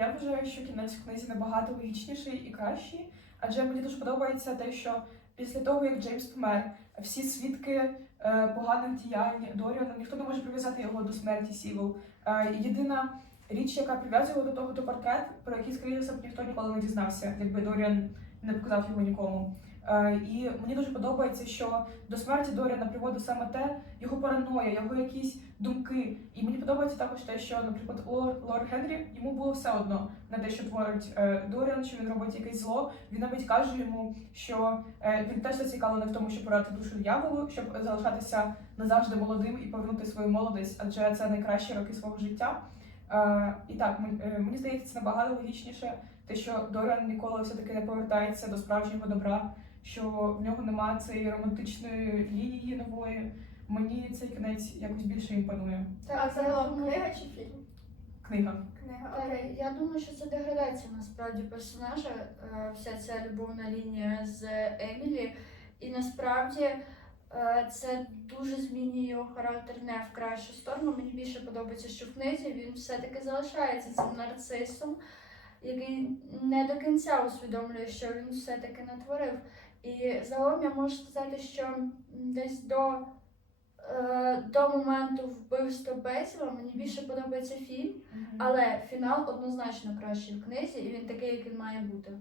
Я вважаю, що кінець книзі набагато логічніший і кращий, адже мені дуже подобається те, що після того, як Джеймс помер, всі свідки е, поганих діянь Доріана, ніхто не може прив'язати його до смерті Сівел. Е, єдина річ, яка прив'язувала до того, то портрет, про який, скоріше, ніхто ніколи не дізнався, якби Доріан не показав його нікому. Е, і мені дуже подобається, що до смерті Доріана приводить саме те, його параноя, його якісь думки. І мені подобається також те, що, наприклад, лор, лор Генрі йому було все одно на те, що творить е, Доріан, що він робить якесь зло. Він навіть каже йому, що е, він теж зацікавлений в тому, щоб продати душу дияволу, щоб залишатися назавжди молодим і повернути свою молодість, адже це найкращі роки свого життя. І так, мен- мені здається, це набагато логічніше, те, що Доріан ніколи все-таки не повертається до справжнього добра, що в нього немає цієї романтичної лінії нової. Мені цей кінець якось більше імпонує. А це була книга чи фільм? Книга. Книга, Так, окей. я думаю, що це деградація насправді персонажа, е, вся ця любовна лінія з Емілі. І насправді е, це дуже змінює його характер не в кращу сторону. Мені більше подобається, що в книзі він все-таки залишається цим нарцисом, який не до кінця усвідомлює, що він все-таки натворив. І загалом я можу сказати, що десь до е, до моменту вбивства Бейсела мені більше подобається фільм, але фінал однозначно кращий в книзі, і він такий, як він має бути.